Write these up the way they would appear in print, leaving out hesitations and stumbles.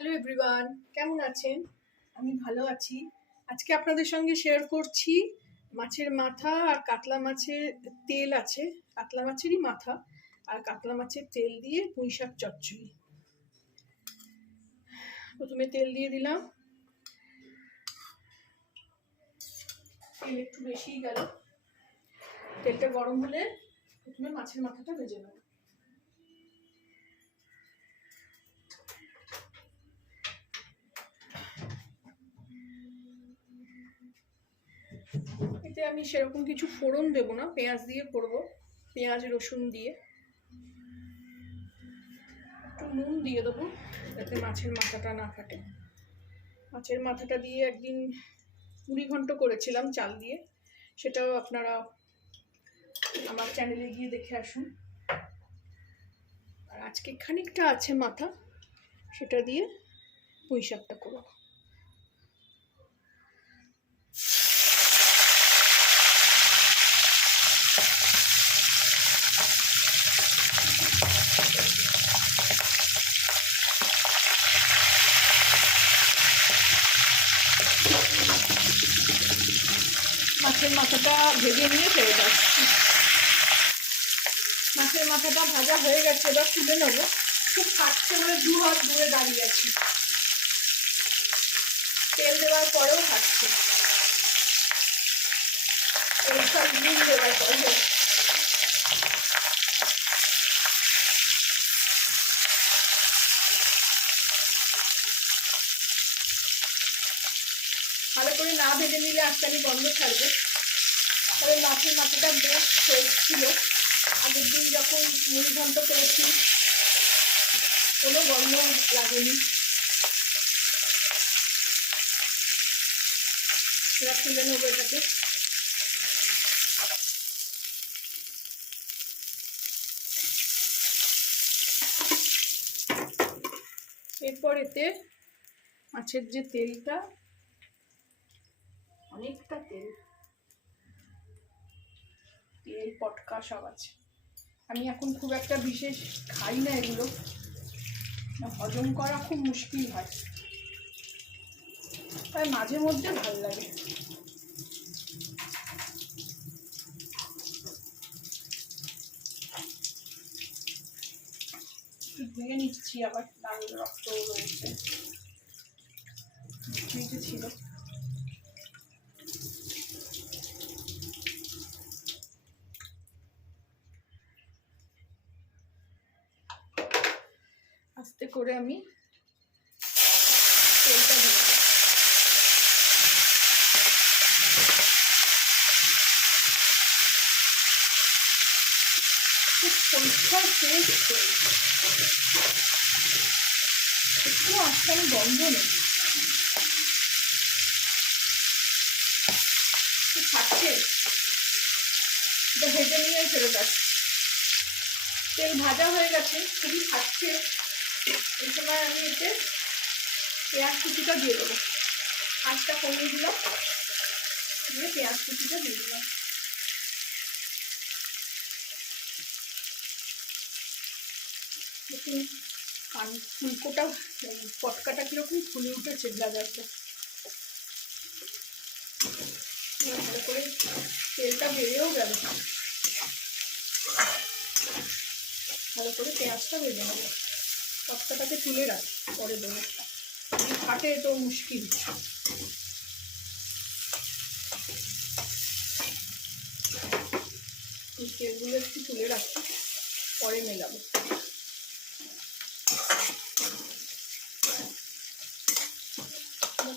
Hello everyone, কেমন আছেন? আমি ভালো আছি। আজকে আপনাদের সঙ্গে শেয়ার করছি মাছের মাথা আর কাতলা মাছের তেল আছে, কাতলা মাছেরই মাথা আর কাতলা মাছের তেল দিয়ে পুঁই শাক চচ্চড়ি। প্রথমে তেল দিয়ে দিলাম, তেল একটু বেশিই গেল। তেলটা গরম হলে প্রথমে মাছের মাথাটা ভেজে নেব। এতে আমি সেরকম কিছু ফোড়ন দেব না, পেঁয়াজ দিয়ে করব, পেঁয়াজ রসুন দিয়ে। একটু নুন দিয়ে দেবো যাতে মাছের মাথাটা না ফাটে। মাছের মাথাটা দিয়ে একদিন মুড়ি ঘন্ট করেছিলাম চাল দিয়ে, সেটাও আপনারা আমার চ্যানেলে গিয়ে দেখে আসুন। আর আজকে খানিকটা আছে মাথা, সেটা দিয়ে পুঁই শাকটা করব। মাছের মাথাটা ভেজে নিয়ে ফেরত আসছি। মাছের মাথাটা ভাজা হয়ে গেছে, এবার তুলে নেবো। খুব ফাটছে বলে 2 হাত দূরে দাঁড়িয়ে আছি, তেল দেওয়ার পরেও ফাটছে। এইসব নুন দেওয়ার পরে ভালো করে না ভেজে নিলে আজকালি গন্ধ ছাড়বে। তবে মাছের মাথাটা বেশ ফ্রেশ ছিল, আগের দিন যখন মুড়ি ঘন্ট করেছি কোনো গন্ধ লাগেনি। এবার তুলে নেবো এটাকে। এরপর এতে মাছের যে তেলটা, অনেকটা তেল পটকা সব আছে। আমি এখন খুব একটা বিশেষ খাই না এগুলো, হজম করা খুব মুশকিল হয়, তাই মাঝে মধ্যে ভালো লাগে। ধুয়ে নিচ্ছি, আবার লাল রক্ত রয়েছে, ফ্রিজে ছিল। আস্তে করে আমি তেলটা দিয়ে দিই। খুব পরিষ্কার ফ্রেশ তেল, একটু আজকাল গন্ধ নেই। খুব খাচ্ছে, এটা ভেজে নিয়ে ফেরত আসছে। তেল ভাজা হয়ে গেছে, খুবই খাচ্ছে। এই সময় আমি এতে পেঁয়াজ কুচিটা দিয়ে দেবো। আঁচটা কমিয়ে দিলাম, দিয়ে পেঁয়াজ কুচিটা দিয়ে দিলাম। দেখুন ফুলকোটা পটকাটা কিরকম ফুলে উঠেছে ব্লাজারটা। ভালো করে তেলটা বেড়েও গেল, ভালো করে পেঁয়াজটা ভেজে নেবো। পটকাটাকে তুলে রাখ, পরে দেবো, ফাটে তো মুশকিল। তেলগুলো একটু তুলে রাখি, পরে মেলাবো।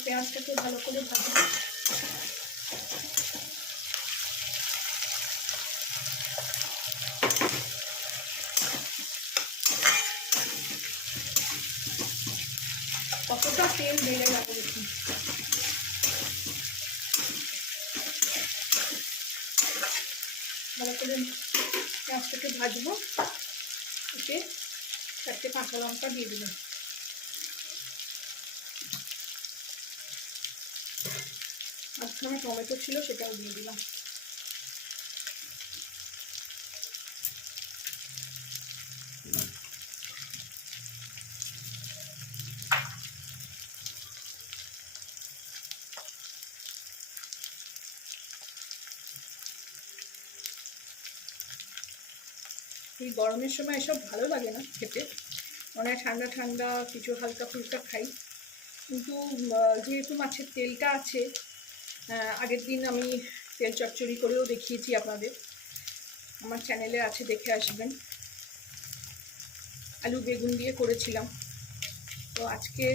পেঁয়াজটাকে ভালো করে ভাজবো। কতটা তেল বেড়ে গেল দেখুন। ভালো করে পেঁয়াজটাকে ভাজবো। এতে 4টে কাঁচা লঙ্কা দিয়ে দিলাম। মাঝখানে টমেটো ছিল, সেটাও দিয়ে দিলাম। এই গরমের সময় এসব ভালো লাগে না খেতে, অনেক ঠান্ডা ঠান্ডা কিছু হালকা ফুলকা খাই। কিন্তু যেহেতু মাছের তেলটা আছে, আগের দিন আমি তেল চচ্চড়ি করেও দেখিয়েছি আপনাদের, আমার চ্যানেলে আছে, দেখে আসবেন। আলু বেগুন দিয়ে করেছিলাম, তো আজকে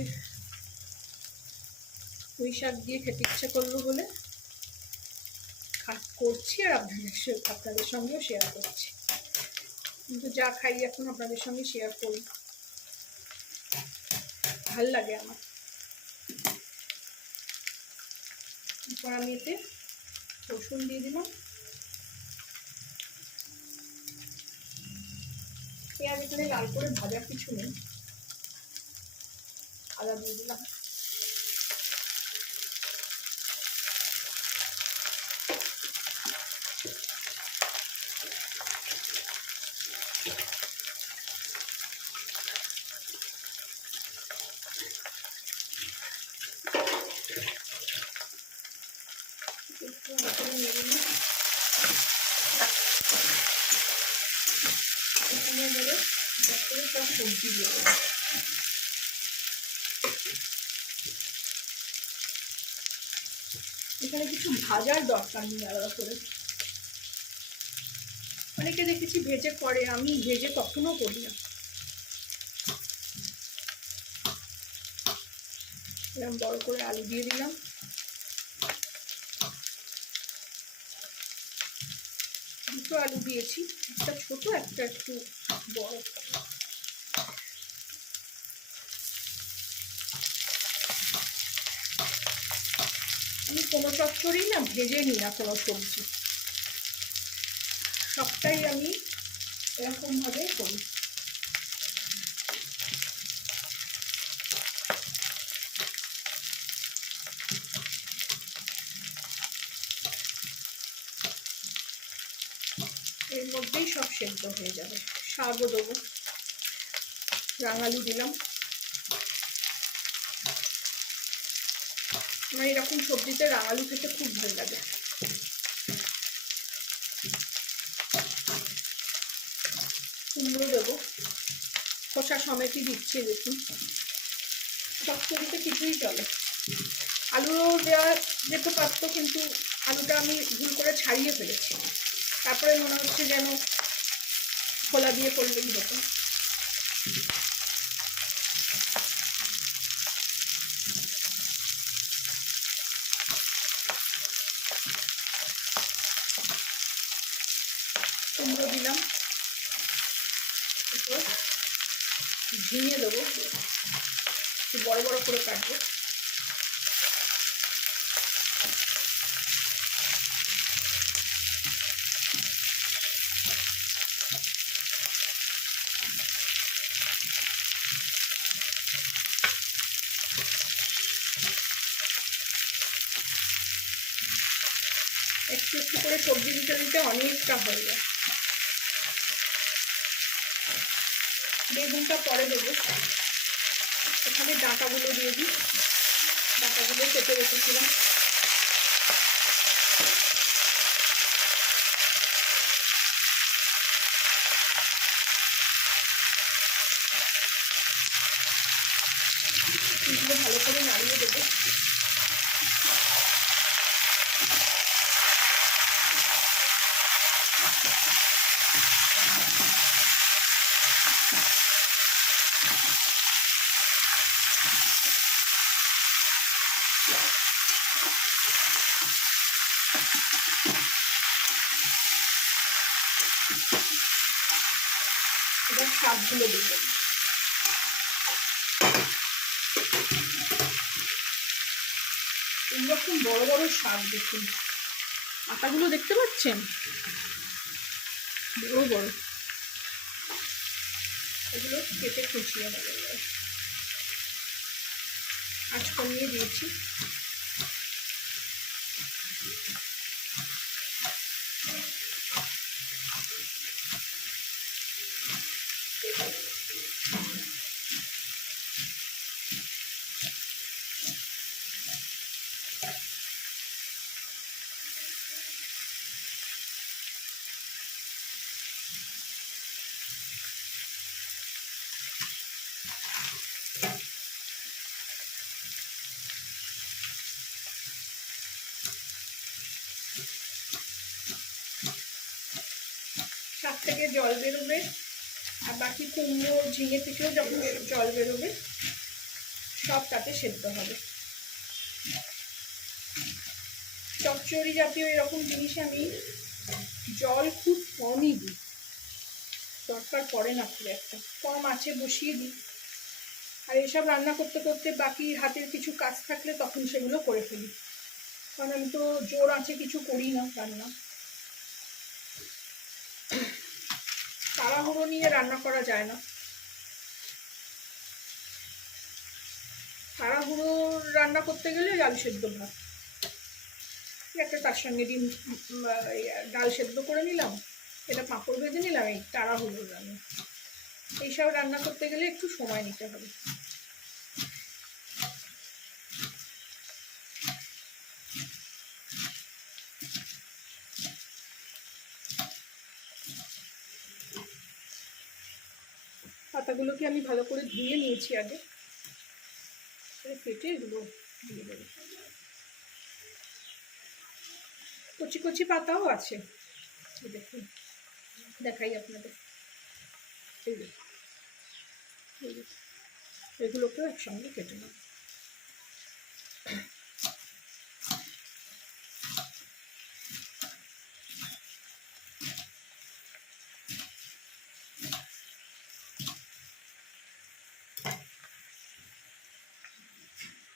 পুঁই শাক দিয়ে খেতে ইচ্ছা করলো বলে করছি, আর আপনাদের সঙ্গেও শেয়ার করছি। কিন্তু যা খাই এখন আপনাদের সঙ্গে শেয়ার করি, ভাল লাগে আমার। এরপর আমি এতে রসুন দিয়ে দিলাম, পেঁয়াজ এখানে লাল করে ভাজার কিছু নেই, আদা দিয়ে দিলাম। সব সবজি দিয়ে দেবো। এখানে কিছু ভাজার দরকার নেই আলাদা করে, অনেকে দেখেছি ভেজে করে, আমি ভেজে কখনো করি না। এরকম বড় করে আলু দিয়ে দিলাম, দুটো আলু দিয়েছি, একটা ছোট একটা একটু বড়। আমি কোনো চচ্চড়ি না ভেজে নিই না, কোনো সবজি সবটাই আমি এরকমভাবে করি। এর মধ্যেই সব সেদ্ধ হয়ে যাবে। শাকও দেবো, রাঙালু দিলাম। আমার এরকম সবজিতে রাঙালু খেতে খুব ভালো লাগে। কুমড়ো দেবো, খোসা সমেতই দিচ্ছি, দেখুন চচ্চড়িতে কিছুই চলে। আলুও দেওয়া যেতে পারত, কিন্তু আলুটা আমি ভুল করে ছাড়িয়ে ফেলেছি, তারপরে মনে হচ্ছে যেন খোলা দিয়ে করলেই হতো। কুমড়ো দিলাম, এরপর ঝিঙে দেবো, একটু বড় বড় করে কাটবো। একটু একটু করে সবজি দিতে দিতে অনেকটা হয়ে যায়। বেগুনটা পরে দেবো, এখানে ডাঁটাগুলো দিয়ে দিই, ডাঁটাগুলো কেটে রেখেছিলাম। এগুলো ভালো করে নাড়িয়ে দেবো। এবার শাকগুলো দিয়ে দেবো। এইরকম বড় বড় শাক দেখুন, পাতাগুলো দেখতে পাচ্ছেন, বড় বড়, এগুলো কেটে কুচিয়ে নেবো। আঁচ কমিয়ে দিয়েছি। হাত থেকে জল বেরোবে, আর বাকি কুমড়ো ঝিঙে থেকেও যখন জল বেরোবে সব তাতে সেদ্ধ হবে। চচ্চড়ি জাতীয় এরকম জিনিসে আমি জল খুব কমই দিই, দরকার পড়ে না খুব একটা, কম আঁচে বসিয়ে দিই। আর এসব রান্না করতে করতে বাকি হাতের কিছু কাজ থাকলে তখন সেগুলো করে ফেলি, কারণ আমি তো জোর আঁচে কিছু করি না রান্না। তাড়াহুড়ো নিয়ে রান্না করা যায় না, তাড়াহুড়ো রান্না করতে গেলে আলু সেদ্ধ ভাত, একটা তার সঙ্গে ডিম ডাল সেদ্ধ করে নিলাম, এটা পাঁপড় ভেজে নিলাম, এই তাড়াহুড়ো রান্না। এইসব রান্না করতে গেলে একটু সময় নিতে হবে। পাতাগুলোকে আমি ভালো করে ধুয়ে নিয়েছি আগে, কেটে এগুলো দিয়ে দেবো। কচি কচি পাতাও আছে, দেখুন দেখাই আপনাদের, এগুলোকেও একসঙ্গে কেটে নেব।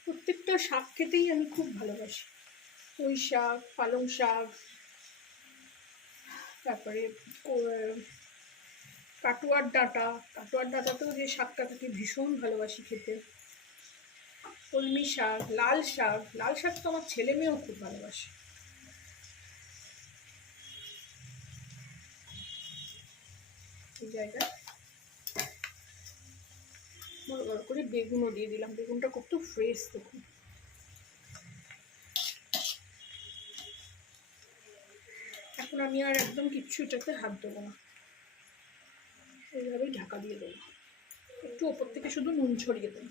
প্রত্যেকটা শাক খেতেই আমি খুব ভালোবাসি, পুঁই শাক, পালং শাক, তারপরে কাটুয়ার ডাঁটাতেও যে শাকটা থাকে ভীষণ ভালোবাসি খেতে, কলমি শাক, লাল শাক তো আমার ছেলে মেয়েও খুব ভালোবাসে। এই জায়গায় বড় বড় করে বেগুনও দিয়ে দিলাম, বেগুনটা কত ফ্রেশ দেখুন। এখন আমি আর একদম কিচ্ছু এটাতে হাত দেবো না, এইভাবেই ঢাকা দিয়ে দেবো, একটু ওপর থেকে শুধু নুন ছড়িয়ে দেবো।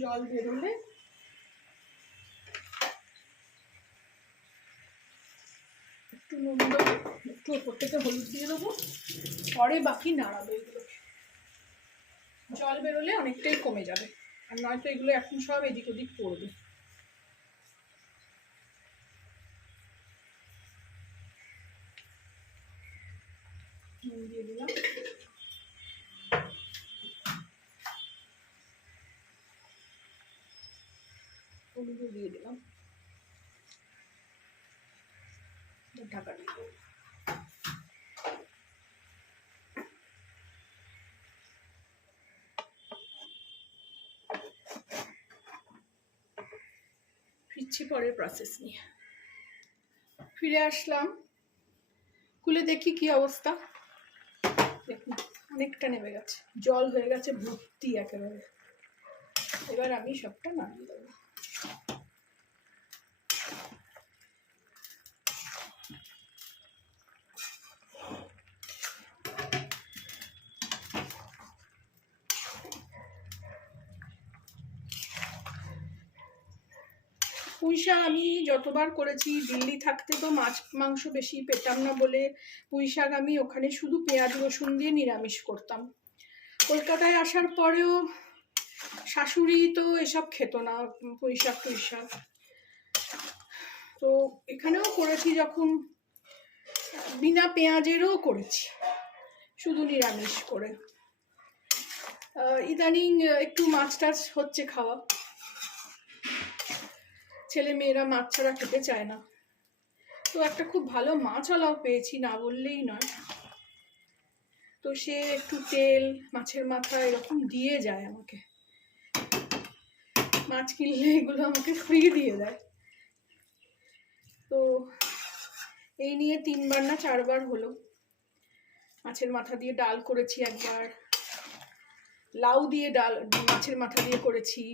জল বেরোলে একটু নুন দেবো, একটু ওপর থেকে হলুদ দিয়ে দেবো, পরে বাকি নাড়াবো এগুলো। জল বেরোলে অনেকটাই কমে যাবে, আর নয়তো এগুলো এখন সব এদিক ওদিক পড়বে। নুন দিয়ে দিলাম, হলুদ দিয়ে দিলাম, ঢাকা দিয়ে দেবো। ফিরছি পরের প্রসেস নিয়ে। ফিরে আসলাম, খুলে দেখি কি অবস্থা। দেখুন অনেকটা নেমে গেছে, জল হয়ে গেছে ভর্তি একেবারে। এবার আমি সবটা নামিয়ে দেবো। পুঁই শাক আমি যতবার করেছি, দিল্লি থাকতে তো মাছ মাংস বেশি পেতাম না বলে পুঁই শাক আমি ওখানে শুধু পেঁয়াজ রসুন দিয়ে নিরামিষ করতাম। কলকাতায় আসার পরেও শাশুড়ি তো এসব খেত না, পুঁই শাক টুই শাক, তো এখানেও করেছি যখন বিনা পেঁয়াজেরও করেছি, শুধু নিরামিষ করে। ইদানিং একটু মাছ টাছ হচ্ছে খাওয়া, ছেলে মেয়েরা মাছ ছাড়া খেতে চায় না, তো একটা খুব ভালো মাছওয়ালাও পেয়েছি, না বললেই নয়। তো সে একটু তেল, মাছের মাথা এরকম দিয়ে যায় আমাকে, মাছ কিনলে এগুলো আমাকে ফ্রি দিয়ে দেয়। তো এই নিয়ে 3বার না 4বার হলো। মাছের মাথা দিয়ে ডাল করেছি একবার, লাউ দিয়ে ডাল মাছের মাথা দিয়ে করেছি,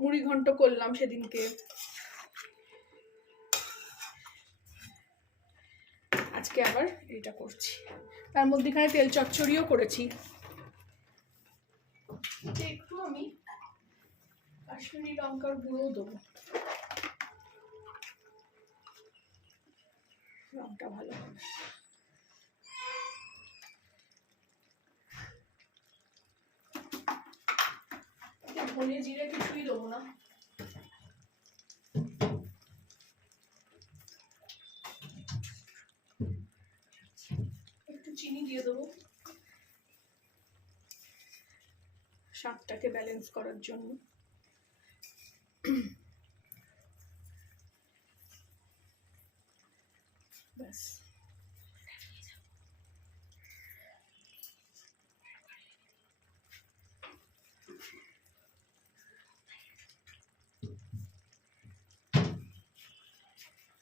মুড়ি ঘন্ট করলাম সেদিনকে, আজকে আবার এটা করছি। তার মধ্যেখানে তেল চচ্চড়িও করেছি। একটু আমি কাশ্মীরি লঙ্কার গুঁড়ো দেবো, রংটা ভালো হবে। ধনে জিরে কিছুই দেবো না, একটু চিনি দিয়ে দেবো স্বাদটাকে ব্যালেন্স করার জন্য। ব্যাস,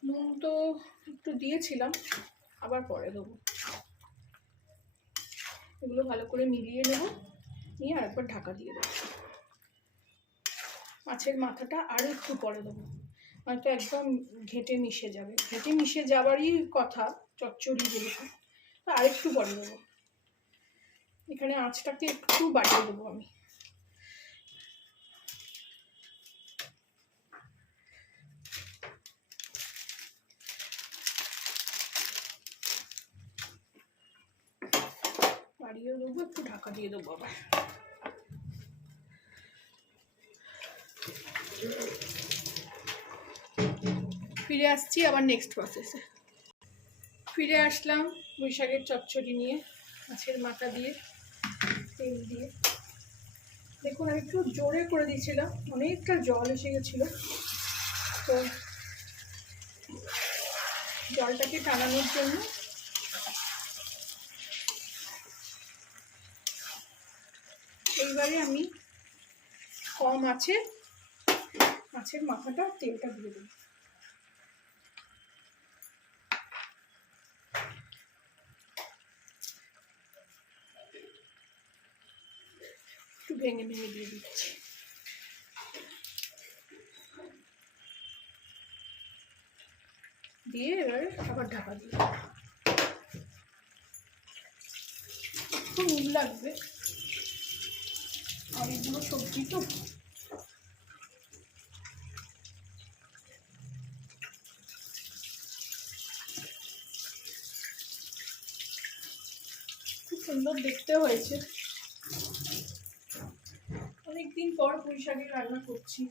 নুন তো একটু দিয়েছিলাম, আবার পরে দেবো। এগুলো ভালো করে মিলিয়ে নেব, নিয়ে আরেকবার ঢাকা দিয়ে দেবো। মাছের মাথাটা আরও একটু পরে দেবো, হয়তো একদম ঘেঁটে মিশে যাবে, ঘেঁটে মিশে যাওয়ারই কথা চচ্চড়ি যেহেতু, আরেকটু পরে দেবো। এখানে আঁচটাকে একটু বাড়িয়ে দেবো আমি। বাড়িয়ে দেবো, একটু ঢাকা দিয়ে দেবো আবার। ফিরে আসছি আবার নেক্সট প্রসেসে। ফিরে আসলাম পুঁইশাকের চচ্চড়ি নিয়ে, মাছের মাথা দিয়ে তেল দিয়ে। দেখুন আমি একটু জোরে করে দিয়েছিলাম, অনেকটা জল এসে গেছিলো, তো জলটাকে টানানোর জন্য এইবারে আমি কম আছে মাছের মাথাটা তেলটা দিয়ে দেবো। একটু ভেঙে ভেঙে দিয়ে দিচ্ছি। দিয়ে এবারে আবার ঢাকা দিয়ে একটু নুন লাগবে, আর এগুলো সবজি তো খুব সুন্দর দেখতে হয়েছে। অনেকদিন পর পুঁইশাকের রান্না করছি,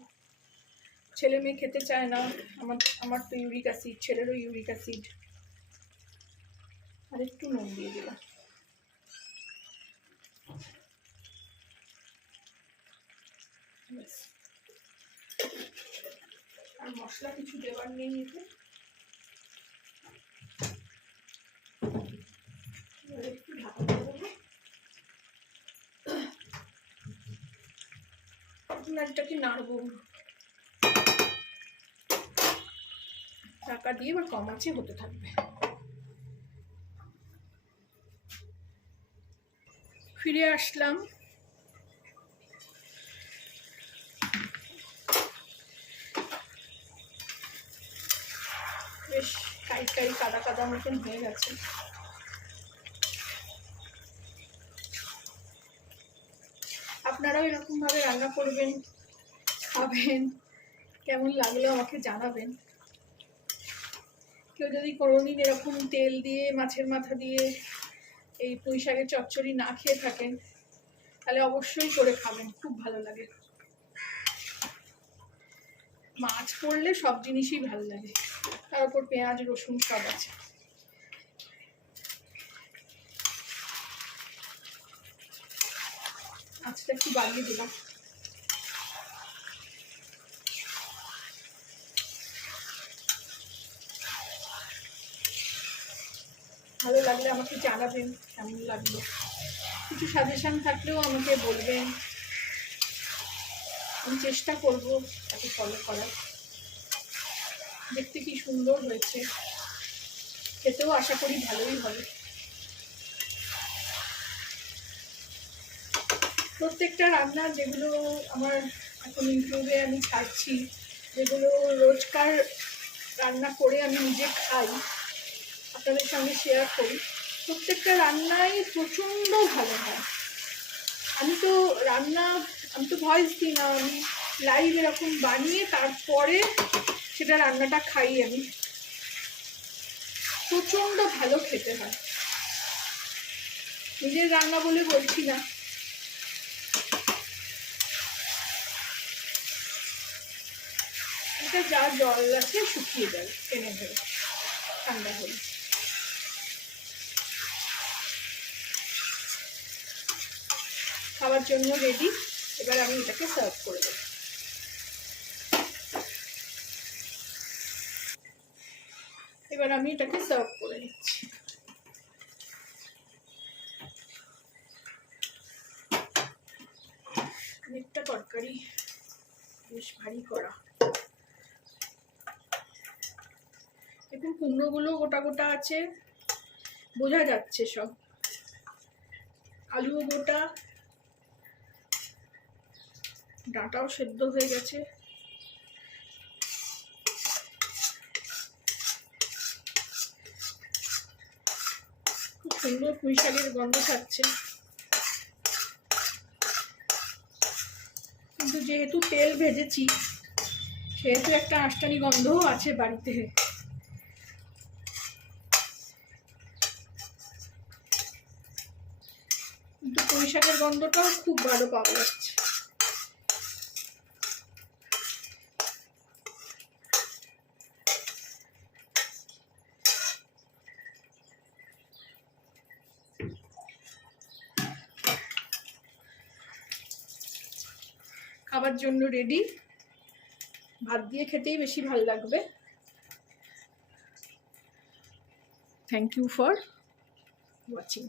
ছেলে মেয়ে খেতে চায় না, আমার তো ইউরিক অ্যাসিড, ছেলেরও ইউরিক অ্যাসিড। আর একটু নুন দিয়ে দিলাম। আর মশলা কিছু দেওয়ার নেই এতে। একটু ঢাকা দেবো, একটাকে নাড়বো, ঢাকা দিয়ে এবার কম আঁচে হতে থাকবে। ফিরে আসলাম। বেশ টাইট টাইট কাদা কাদা মতন হয়ে গেছে। আপনারাও এরকম ভাবে রান্না করবেন, খাবেন, কেমন লাগলো আমাকে জানাবেন। কেউ যদি কোনোদিন এরকম তেল দিয়ে মাছের মাথা দিয়ে এই পুঁইশাকের চচ্চড়ি না খেয়ে থাকেন, তাহলে অবশ্যই করে খাবেন, খুব ভালো লাগে। মাছ পড়লে সব জিনিসই ভালো লাগে, তার উপর পেঁয়াজ রসুন সব আছে। আঁচটা একটু বাড়িয়ে দিলাম। ভালো লাগলে আমাকে জানাবেন কেমন লাগলো, কিছু সাজেশন থাকলেও আমাকে বলবেন, আমি চেষ্টা করবো তাকে ফলো করার। দেখতে কি সুন্দর হয়েছে, খেতেও আশা করি ভালোই হবে। প্রত্যেকটা রান্না যেগুলো আমার এখন ইউটিউবে আমি ছাড়ছি, যেগুলো রোজকার রান্না করে আমি নিজে খাই, আপনাদের সঙ্গে শেয়ার করি, প্রত্যেকটা রান্নাই প্রচণ্ড ভালো হয়। আমি তো ভয়েস দিই না, আমি লাইভ এরকম বানিয়ে তারপরে সেটা রান্নাটা খাই আমি। প্রচন্ড ভালো খেতে হয়, নিজের রান্না বলে বলছি না। এটা যা জল আছে শুকিয়ে যাবে টেনে ধরে ঠান্ডা হলে। খাওয়ার জন্য রেডি। এবার আমি এটাকে সার্ভ করে দেবো। এবার আমি এটাকে সার্ভ করে নিচ্ছি। অনেকটা তরকারি, বেশ ভারী করা। দেখুন কুমড়োগুলো গোটা গোটা আছে, বোঝা যাচ্ছে সব। আলুও গোটা, ডাঁটাও সেদ্ধ হয়ে গেছে। খুব সুন্দর পুঁই শাকের গন্ধ থাকছে, কিন্তু যেহেতু তেল ভেজেছি সেহেতু একটা আঁশটানি গন্ধও আছে বাড়িতে। কিন্তু পুঁই শাকের গন্ধটাও খুব ভালো পাওয়া যাচ্ছে। খাবার জন্য রেডি। ভাত দিয়ে খেতেই বেশি ভালো লাগবে। Thank you for watching.